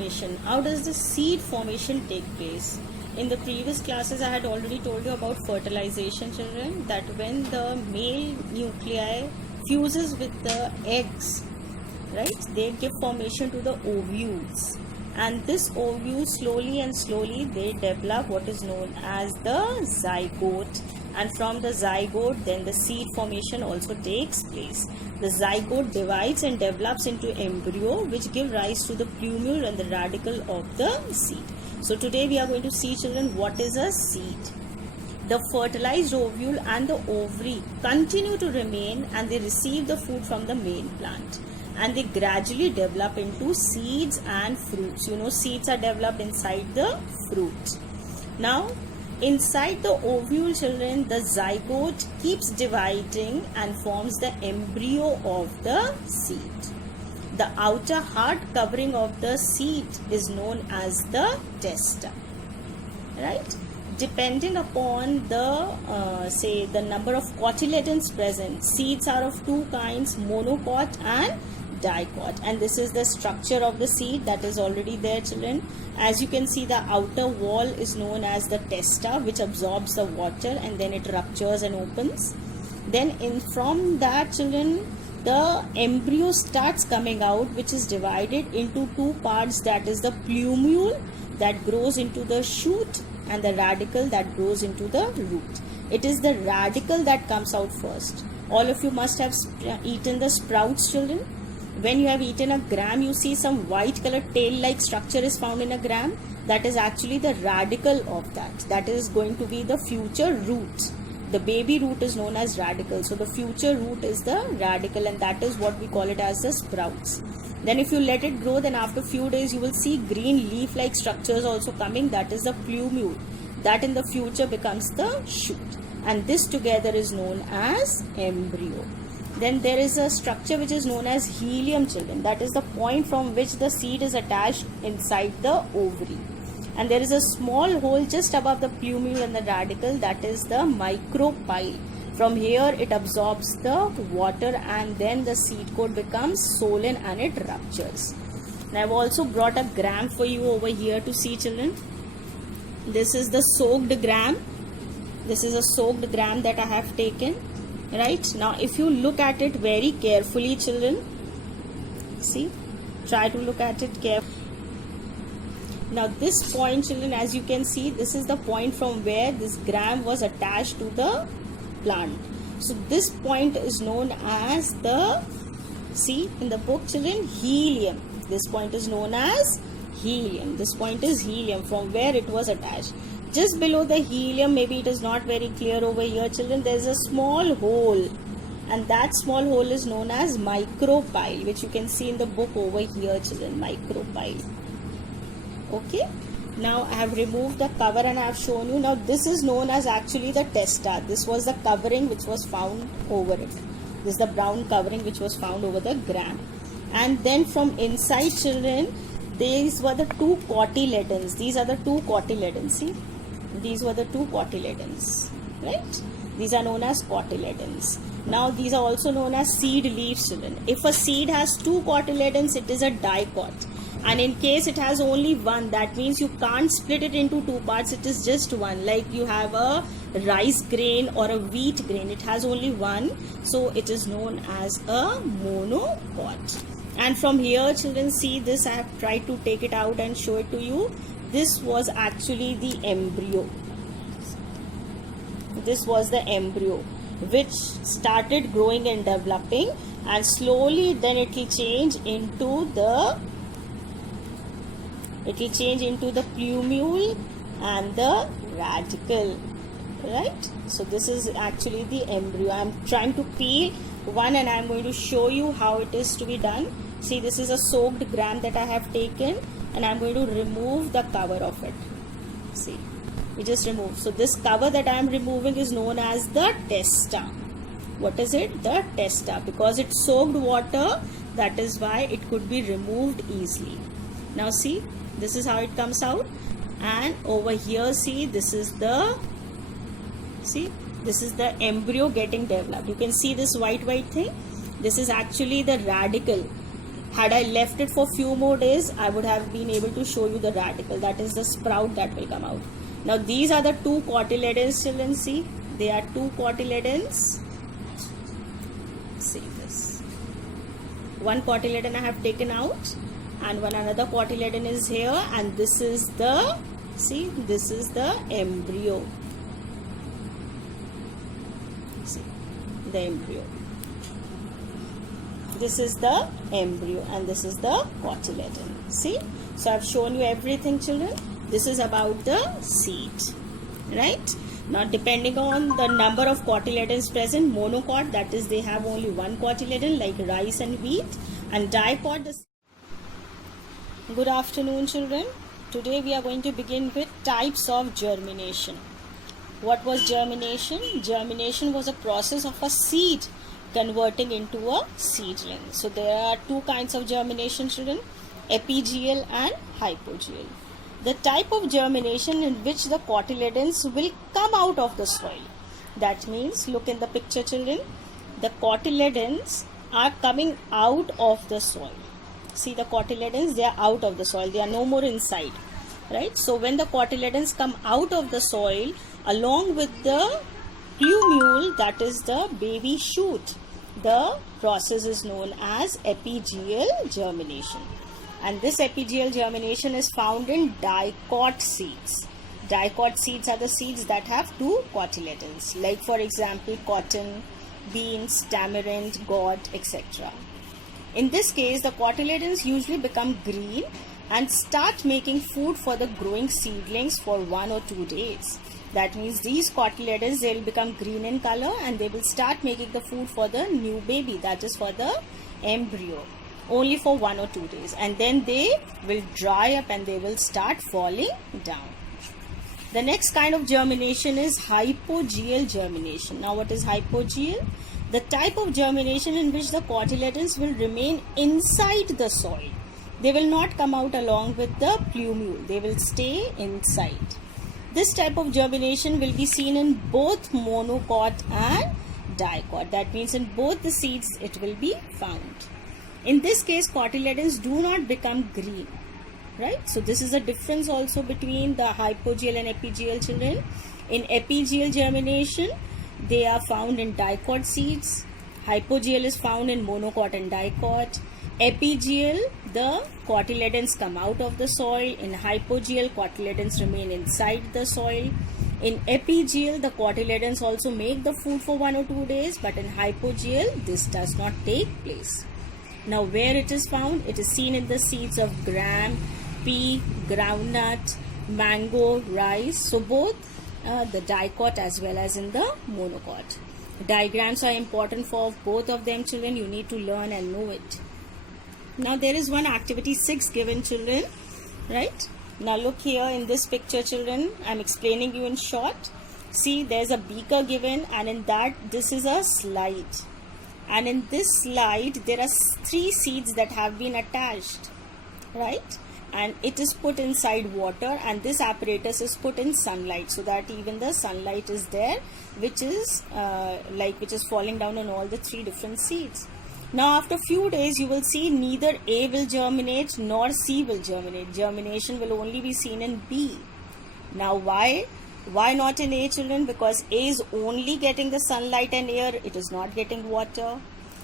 formation. How does the seed formation take place? In the previous classes, I had already told you about fertilization, children, that when the male nuclei fuses with the eggs, right, they give formation to the ovules, and this ovule slowly and slowly they develop what is known as the zygote, and from the zygote then the seed formation also takes place. The zygote divides and develops into embryo, which give rise to the plumule and the radicle of the seed. So today we are going to see, children, what is a seed. The fertilized ovule and the ovary continue to remain, and they receive the food from the main plant, and they gradually develop into seeds and fruits. You know, seeds are developed inside the fruit. Now, inside the ovule, children, the zygote keeps dividing and forms the embryo of the seed. The outer hard covering of the seed is known as the testa, right? Depending upon the say the number of cotyledons present, seeds are of two kinds, monocot and dicot, and this is the structure of the seed that is already there, children. As you can see, the outer wall is known as the testa, which absorbs the water and then it ruptures and opens. Then from that, children, the embryo starts coming out, which is divided into two parts, that is the plumule that grows into the shoot and the radicle that grows into the root. It is the radicle that comes out first. All of you must have eaten the sprouts, children. When you have eaten a gram, you see some white color tail like structure is found in a gram. That is actually the radicle of that. That is going to be the future root. The baby root is known as radicle. So the future root is the radicle, and that is what we call it as the sprouts. Then if you let it grow, then after few days you will see green leaf like structures also coming. That is the plumule. That in the future becomes the shoot. And this together is known as embryo. Then there is a structure which is known as helium, children. That is the point from which the seed is attached inside the ovary. And there is a small hole just above the plumule and the radicle, that is the micropyle. From here it absorbs the water, and then the seed coat becomes swollen and it ruptures. And I have also brought a gram for you over here to see, children. This is the soaked gram. This is a soaked gram that I have taken. Right, now if you look at it very carefully, children, see, try to look at it carefully. Now this point, children, as you can see, this is the point from where this gram was attached to the plant. So this point is known as the, see in the book, children, helium. This point is known as helium. This point is helium from where it was attached. Just below the helium, maybe it is not very clear over here, children, there is a small hole, and that small hole is known as micropyle, which you can see in the book over here, children, micropyle. Okay, now I have removed the cover and I have shown you. Now this is known as actually the testa. This was the covering which was found over it. This is the brown covering which was found over the gram. And then from inside, children, these were the two cotyledons. These are the two cotyledons, see. These were the two cotyledons, right? These are known as cotyledons. Now these are also known as seed leaves, children. If a seed has two cotyledons, it is a dicot. And in case it has only one, that means you can't split it into two parts, it is just one. Like you have a rice grain or a wheat grain, it has only one. So it is known as a monocot. And from here, children, see this, I have tried to take it out and show it to you. This was actually the embryo. This was the embryo which started growing and developing, and slowly then it will change into the plumule and the radicle, right? So this is actually the embryo. I am trying to peel one and I am going to show you how it is to be done. See, this is a soaked gram that I have taken, and I am going to remove the cover of it. See, we just remove. So this cover that I am removing is known as the testa. What is it? The testa. Because it soaked water, that is why it could be removed easily. Now see, this is how it comes out. And over here, see, this is the embryo getting developed. You can see this white thing. This is actually the radicle. Had I left it for few more days, I would have been able to show you the radicle, that is the sprout that will come out. Now these are the two cotyledons, children. See, they are two cotyledons. See this. One cotyledon I have taken out, and one another cotyledon is here, and this is the, see, this is the embryo. See, the embryo. This is the embryo and this is the cotyledon. See, so I've shown you everything, children. This is about the seed, right? Now depending on the number of cotyledons present, monocot, that is they have only one cotyledon like rice and wheat, and dicot. Good afternoon, children. Today we are going to begin with types of germination. What was germination? Germination was a process of a seed converting into a seedling. So there are two kinds of germination, children, epigeal and hypogeal. The type of germination in which the cotyledons will come out of the soil. That means, look in the picture, children, the cotyledons are coming out of the soil. See the cotyledons, they are out of the soil, they are no more inside, right? So when the cotyledons come out of the soil along with the plumule, that is the baby shoot, the process is known as epigeal germination. And this epigeal germination is found in dicot seeds. Dicot seeds are the seeds that have two cotyledons, like for example cotton, beans, tamarind, gourd, etc. In this case, the cotyledons usually become green and start making food for the growing seedlings for 1 or 2 days. That means these cotyledons, they will become green in color and they will start making the food for the new baby, that is for the embryo, only for 1 or 2 days, and then they will dry up and they will start falling down. The next kind of germination is hypogeal germination. Now what is hypogeal? The type of germination in which the cotyledons will remain inside the soil. They will not come out along with the plumule. They will stay inside. This type of germination will be seen in both monocot and dicot. That means in both the seeds it will be found. In this case, cotyledons do not become green, right? So this is a difference also between the hypogeal and epigeal, children. In epigeal germination, they are found in dicot seeds. Hypogeal is found in monocot and dicot. Epigeal, the cotyledons come out of the soil. In hypogeal, cotyledons remain inside the soil. In epigeal, the cotyledons also make the food for 1 or 2 days, but in hypogeal, this does not take place. Now where it is found? It is seen in the seeds of gram, pea, groundnut, mango, rice. So both the dicot as well as in the monocot. Diagrams are important for both of them, children. You need to learn and know it. Now there is one activity 6 given, children, right? Now look here in this picture, children. I am explaining you in short. See, there's a beaker given, and in that this is a slide. And in this slide there are 3 seeds that have been attached, right? And it is put inside water, and this apparatus is put in sunlight, so that even the sunlight is there, which is falling down on all the 3 different seeds. Now after few days you will see neither A will germinate nor C will germinate. Germination will only be seen in B. Now why not in A, children? Because A is only getting the sunlight and air, it is not getting water.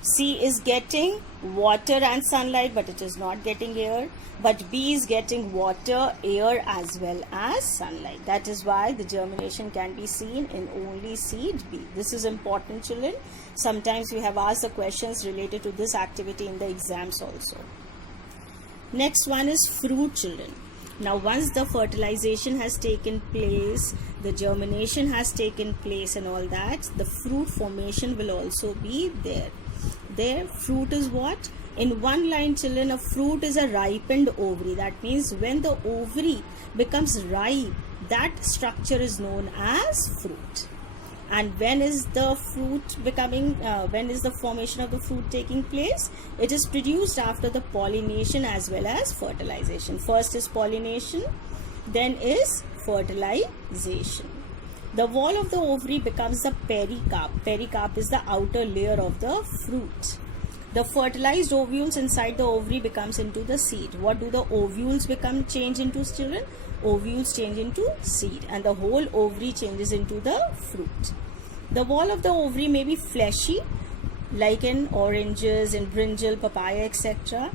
C is getting water and sunlight, but it is not getting air. But B is getting water, air as well as sunlight. That is why the germination can be seen in only seed B. This is important, children. Sometimes we have asked the questions related to this activity in the exams also. Next one is fruit, children. Now once the fertilization has taken place, the germination has taken place and all that, the fruit formation will also be there. There, fruit is what? In one line, children, a fruit is a ripened ovary. That means when the ovary becomes ripe, that structure is known as fruit. And when is the fruit when is the formation of the fruit taking place? It is produced after the pollination as well as fertilization. First is pollination, then is fertilization. The wall of the ovary becomes the pericarp. Pericarp is the outer layer of the fruit. The fertilized ovules inside the ovary becomes into the seed. What do the ovules change into, children? Ovules change into seed, and the whole ovary changes into the fruit. The wall of the ovary may be fleshy, like in oranges, in brinjal, papaya, etc.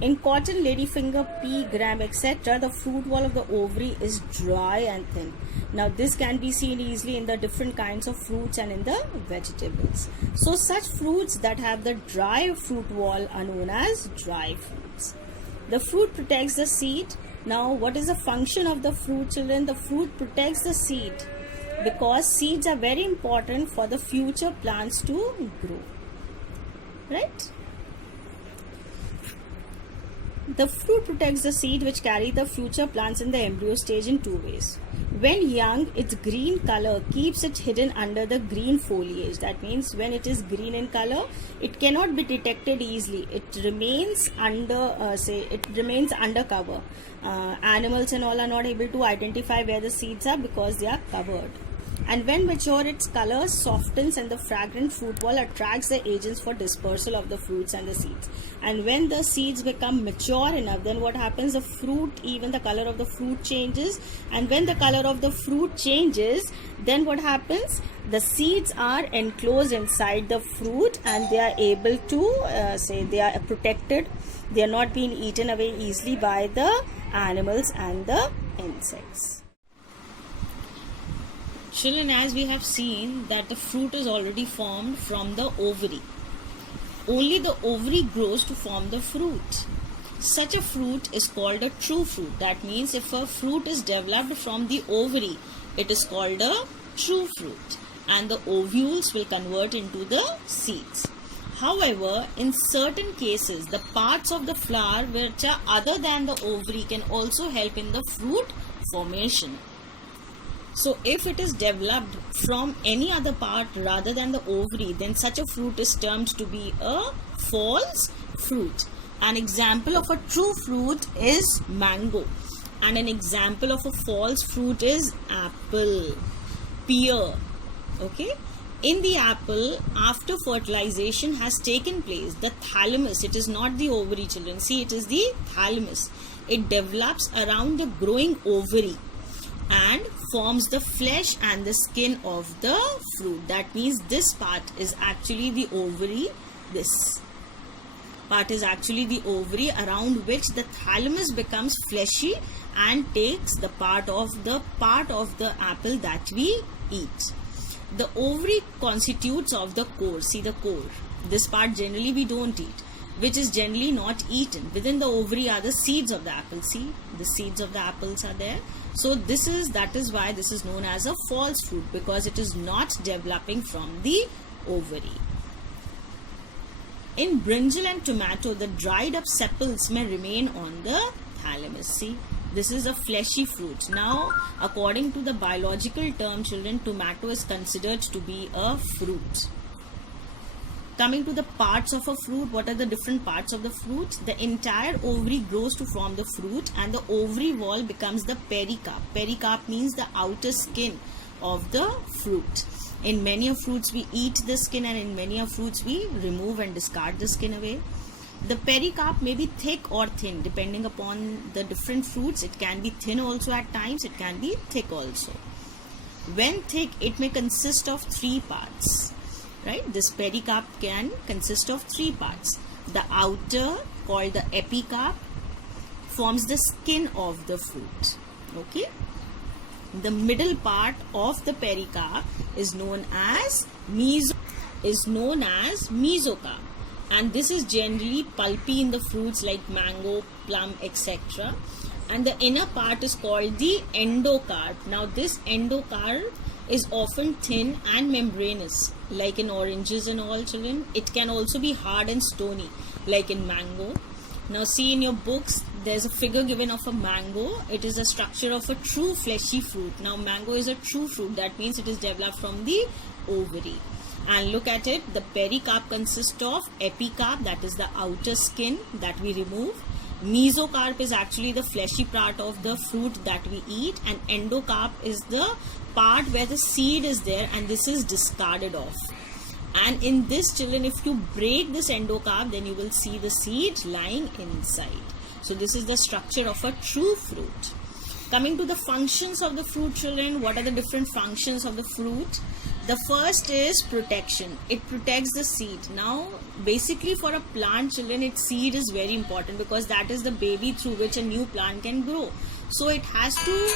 In cotton, ladyfinger, pea, gram, etc., the fruit wall of the ovary is dry and thin. Now, this can be seen easily in the different kinds of fruits and in the vegetables. So, such fruits that have the dry fruit wall are known as dry fruits. The fruit protects the seed. Now, what is the function of the fruit, children? The fruit protects the seed because seeds are very important for the future plants to grow. Right? The fruit protects the seed which carry the future plants in the embryo stage in two ways. When young, its green color keeps it hidden under the green foliage. That means when it is green in color, it cannot be detected easily. It remains undercover. Animals and all are not able to identify where the seeds are because they are covered. And when mature, its color softens and the fragrant fruit wall attracts the agents for dispersal of the fruits and the seeds. And when the seeds become mature enough, then what happens? The fruit, even the color of the fruit changes. And when the color of the fruit changes, then what happens? The seeds are enclosed inside the fruit and they are able to, they are protected. They are not being eaten away easily by the animals and the insects. Children, as we have seen that the fruit is already formed from the ovary. Only the ovary grows to form the fruit. Such a fruit is called a true fruit. That means if a fruit is developed from the ovary, it is called a true fruit. And the ovules will convert into the seeds. However, in certain cases, the parts of the flower which are other than the ovary can also help in the fruit formation. So, if it is developed from any other part rather than the ovary, then such a fruit is termed to be a false fruit. An example of a true fruit is mango. And an example of a false fruit is apple, pear. Okay? In the apple, after fertilization has taken place, the thalamus, it is not the ovary, children. See, it is the thalamus. It develops around the growing ovary and forms the flesh and the skin of the fruit. That means this part is actually the ovary. This part is actually the ovary around which the thalamus becomes fleshy and takes the part of the apple that we eat. The ovary constitutes of the core. See the core. This part generally we don't eat, which is generally not eaten. Within the ovary are the seeds of the apple. See, the seeds of the apples are there. So that is why this is known as a false fruit, because it is not developing from the ovary. In brinjal and tomato, the dried up sepals may remain on the thalamus. See, this is a fleshy fruit. Now, according to the biological term, children, tomato is considered to be a fruit. Coming to the parts of a fruit, what are the different parts of the fruit? The entire ovary grows to form the fruit and the ovary wall becomes the pericarp. Pericarp means the outer skin of the fruit. In many of fruits we eat the skin and in many of fruits we remove and discard the skin away. The pericarp may be thick or thin depending upon the different fruits. It can be thin also at times, it can be thick also. When thick, it may consist of 3 parts. Right? This pericarp can consist of 3 parts. The outer, called the epicarp, forms the skin of the fruit. Okay? The middle part of the pericarp is known as mesocarp, and this is generally pulpy in the fruits like mango, plum, etc. And the inner part is called the endocarp. Now this endocarp is often thin and membranous, like in oranges and all, children. It can also be hard and stony, like in mango. Now see, in your books, there's a figure given of a mango. It is a structure of a true fleshy fruit. Now mango is a true fruit. That means it is developed from the ovary. And look at it. The pericarp consists of epicarp, that is the outer skin that we remove. Mesocarp is actually the fleshy part of the fruit that we eat, and endocarp is the part where the seed is there and this is discarded off. And in this, children, if you break this endocarp, then you will see the seed lying inside. So this is the structure of a true fruit. Coming to the functions of the fruit, children, what are the different functions of the fruit? The first is protection. It protects the seed. Now, basically for a plant, children, its seed is very important because that is the baby through which a new plant can grow. So it has to...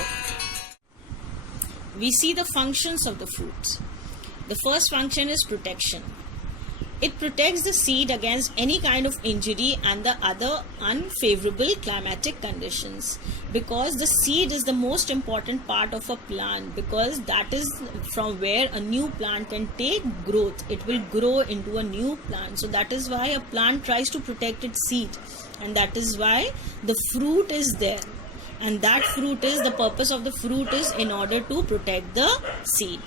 We see the functions of the fruits. The first function is protection. It protects the seed against any kind of injury and the other unfavorable climatic conditions, because the seed is the most important part of a plant, because that is from where a new plant can take growth. It will grow into a new plant. So that is why a plant tries to protect its seed, and that is why the fruit is there. And that fruit is, the purpose of the fruit is in order to protect the seed.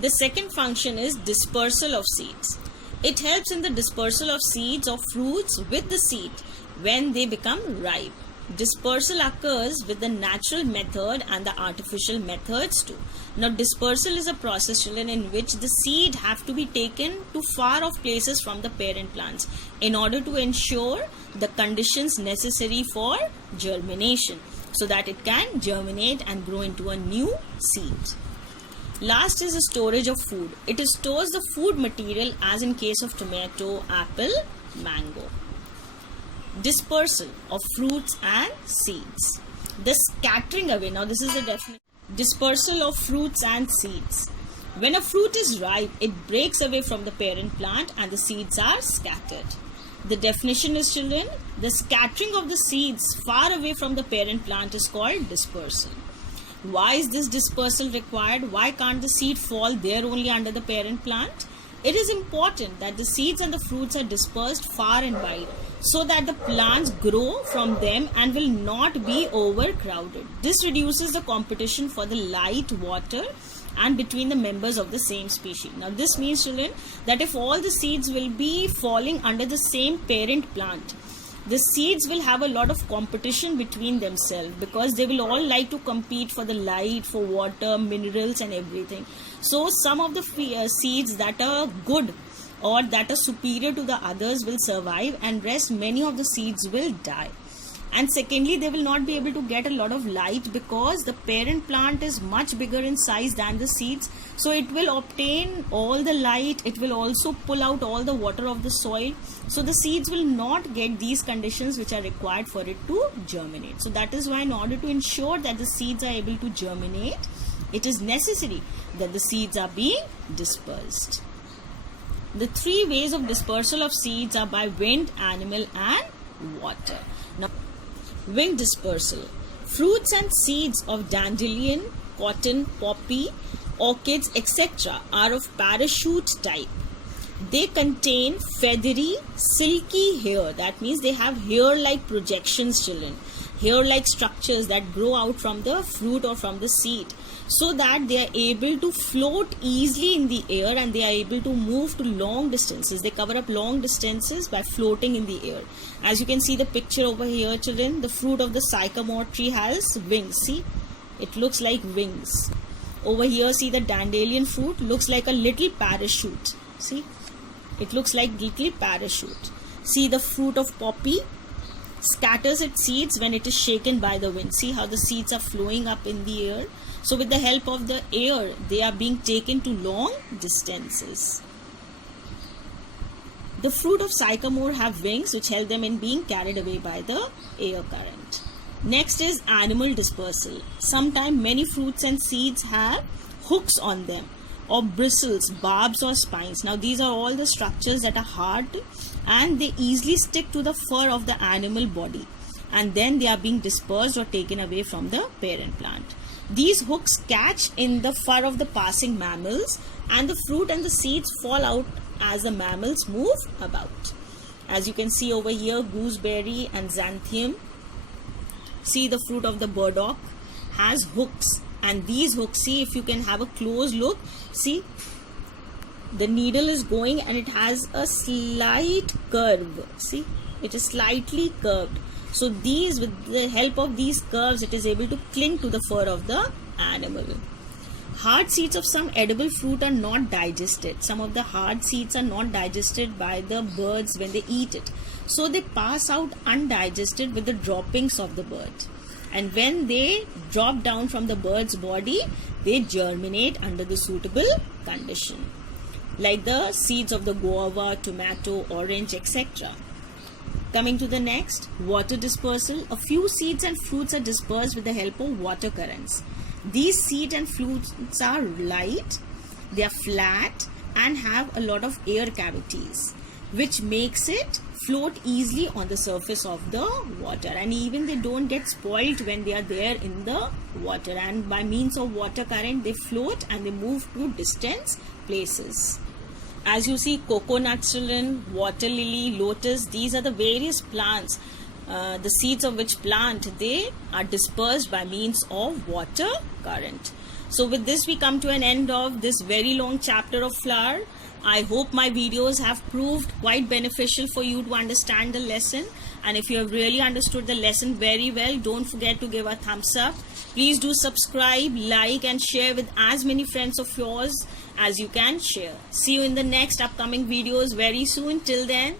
The second function is dispersal of seeds. It helps in the dispersal of seeds of fruits with the seed when they become ripe. Dispersal occurs with the natural method and the artificial methods too. Now, dispersal is a process, children, in which the seed have to be taken to far off places from the parent plants in order to ensure the conditions necessary for germination, so that it can germinate and grow into a new seed. Last is the storage of food. It stores the food material, as in case of tomato, apple, mango. Dispersal of fruits and seeds. The scattering away. Now this is the definition. Dispersal of fruits and seeds. When a fruit is ripe, it breaks away from the parent plant and the seeds are scattered. The definition is, children, the scattering of the seeds far away from the parent plant is called dispersal. Why is this dispersal required? Why can't the seed fall there only under the parent plant? It is important that the seeds and the fruits are dispersed far and wide, so that the plants grow from them and will not be overcrowded. This reduces the competition for the light, water, and between the members of the same species. Now this means, children, that if all the seeds will be falling under the same parent plant, the seeds will have a lot of competition between themselves, because they will all like to compete for the light, for water, minerals and everything. So some of the seeds that are good or that are superior to the others will survive, and rest, many of the seeds will die. And secondly, they will not be able to get a lot of light, because the parent plant is much bigger in size than the seeds. So it will obtain all the light. It will also pull out all the water of the soil. So the seeds will not get these conditions which are required for it to germinate. So that is why, in order to ensure that the seeds are able to germinate, it is necessary that the seeds are being dispersed. The three ways of dispersal of seeds are by wind, animal and water. Now, wind dispersal. Fruits and seeds of dandelion, cotton, poppy, orchids, etc. are of parachute type. They contain feathery, silky hair. That means they have hair-like projections, children. Hair-like structures that grow out from the fruit or from the seed, so that they are able to float easily in the air, and they are able to move to long distances. They cover up long distances by floating in the air. As you can see the picture over here, children, the fruit of the sycamore tree has wings. See, it looks like wings. Over here, see, the dandelion fruit looks like a little parachute. See, it looks like little parachute. See, the fruit of poppy scatters its seeds when it is shaken by the wind. See how the seeds are flowing up in the air. So with the help of the air, they are being taken to long distances. The fruit of sycamore have wings which help them in being carried away by the air current. Next is animal dispersal. Sometimes many fruits and seeds have hooks on them, or bristles, barbs or spines. Now these are all the structures that are hard and they easily stick to the fur of the animal body, and then they are being dispersed or taken away from the parent plant. These hooks catch in the fur of the passing mammals, and the fruit and the seeds fall out as the mammals move about. As you can see over here, gooseberry and xanthium. See, the fruit of the burdock has hooks, and these hooks, see, if you can have a close look, see, the needle is going and it has a slight curve. See, it is slightly curved. So these, with the help of these curves, it is able to cling to the fur of the animal. Hard seeds of some edible fruit are not digested. Some of the hard seeds are not digested by the birds when they eat it. So they pass out undigested with the droppings of the bird. And when they drop down from the bird's body, they germinate under the suitable condition, like the seeds of the guava, tomato, orange, etc. Coming to the next, water dispersal. A few seeds and fruits are dispersed with the help of water currents. These seeds and fruits are light, they are flat and have a lot of air cavities, which makes it float easily on the surface of the water, and even they don't get spoiled when they are there in the water, and by means of water current they float and they move to distant places. As you see, coconut, children, water lily, lotus, these are the various plants, the seeds of which plant, they are dispersed by means of water current. So with this we come to an end of this very long chapter of flower. I hope my videos have proved quite beneficial for you to understand the lesson, and if you have really understood the lesson very well, don't forget to give a thumbs up. Please do subscribe, like and share with as many friends of yours as you can share. See you in the next upcoming videos very soon. Till then,